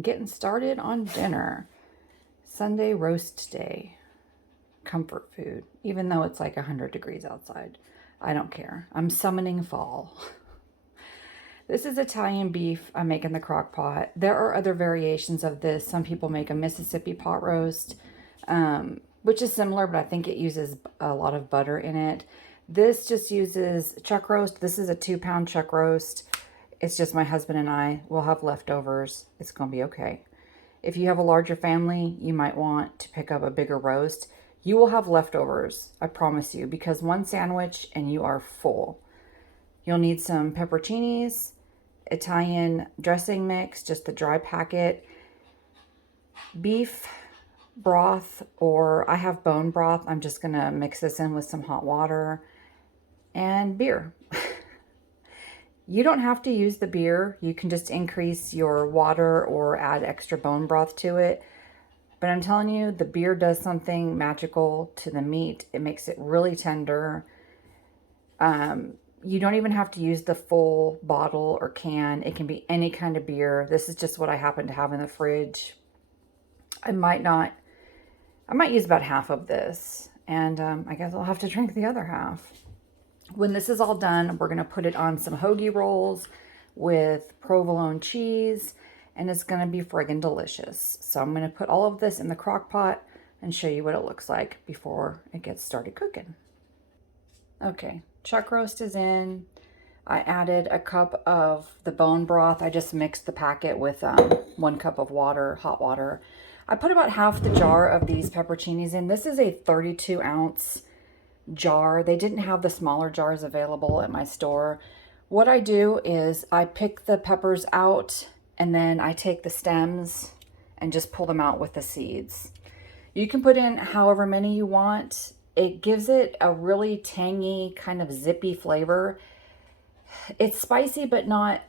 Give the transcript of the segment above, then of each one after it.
Getting started on dinner. Sunday roast day. Comfort food. Even though it's like 100 degrees outside. I don't care. I'm summoning fall. This is Italian beef I'm making the crock pot. There are other variations of this. Some people make a Mississippi pot roast, which is similar, but I think it uses a lot of butter in it. This just uses chuck roast. This is a 2-pound chuck roast. It's just my husband and I will have leftovers. It's going to be okay. If you have a larger family, you might want to pick up a bigger roast. You will have leftovers, I promise you, because one sandwich and you are full. You'll need some pepperoncinis, Italian dressing mix, just the dry packet, beef broth, or I have bone broth. I'm just going to mix this in with some hot water, and beer. You don't have to use the beer. You can just increase your water or add extra bone broth to it. But I'm telling you, the beer does something magical to the meat. It makes it really tender. You don't even have to use the full bottle or can. It can be any kind of beer. This is just what I happen to have in the fridge. I might use about half of this. And I guess I'll have to drink the other half. When this is all done, we're going to put it on some hoagie rolls with provolone cheese, and it's going to be friggin' delicious. So I'm going to put all of this in the crock pot and show you what it looks like before it gets started cooking. Okay, chuck roast is in. I added a cup of the bone broth. I just mixed the packet with 1 cup of water, hot water. I put about half the jar of these pepperoncinis in. This is a 32-ounce jar. They didn't have the smaller jars available at my store. What I do is I pick the peppers out and then I take the stems and just pull them out with the seeds. You can put in however many you want. It gives it a really tangy, kind of zippy flavor. It's spicy, but not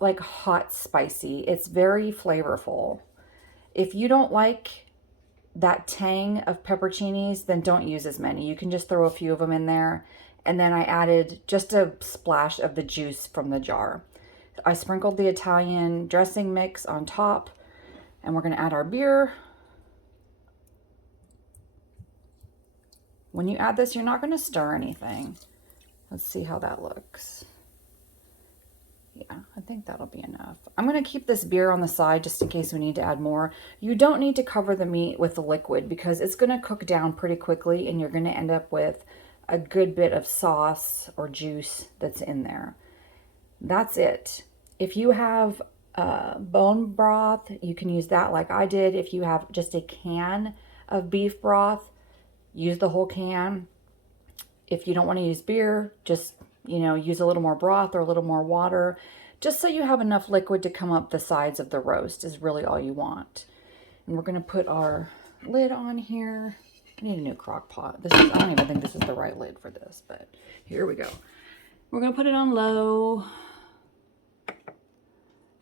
like hot spicy. It's very flavorful. If you don't like that tang of pepperoncinis, then don't use as many. You can just throw a few of them in there. And then I added just a splash of the juice from the jar. I sprinkled the Italian dressing mix on top, and we're going to add our beer. When you add this, you're not going to stir anything. Let's see how that looks. Yeah, I think that'll be enough. I'm going to keep this beer on the side just in case we need to add more. You don't need to cover the meat with the liquid because it's going to cook down pretty quickly and you're going to end up with a good bit of sauce or juice that's in there. That's it. If you have bone broth, you can use that like I did. If you have just a can of beef broth, use the whole can. If you don't want to use beer, just use a little more broth or a little more water, just so you have enough liquid to come up the sides of the roast is really all you want. And we're going to put our lid on here. I need a new crock pot. I don't even think this is the right lid for this, but here we go. We're going to put it on low.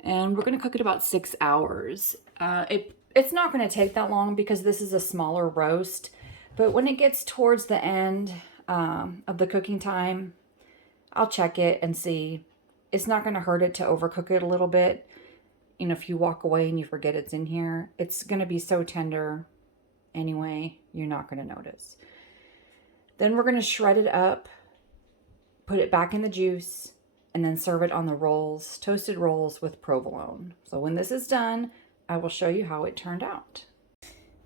And we're going to cook it about 6 hours. It's not going to take that long because this is a smaller roast. But when it gets towards the end of the cooking time, I'll check it and see. It's not going to hurt it to overcook it a little bit. If you walk away and you forget it's in here, it's going to be so tender anyway, you're not going to notice. Then we're going to shred it up, put it back in the juice, and then serve it on the rolls, toasted rolls with provolone. So when this is done, I will show you how it turned out.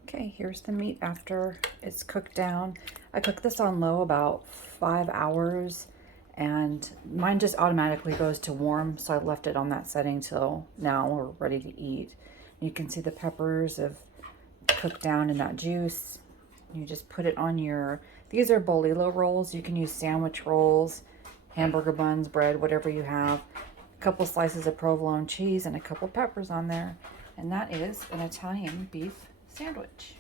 Okay, here's the meat after it's cooked down. I cooked this on low about 5 hours. And mine just automatically goes to warm, so I left it on that setting till now we're ready to eat. You can see the peppers have cooked down in that juice. You just put it on these are bolillo rolls. You can use sandwich rolls, hamburger buns, bread, whatever you have. A couple slices of provolone cheese and a couple peppers on there. And that is an Italian beef sandwich.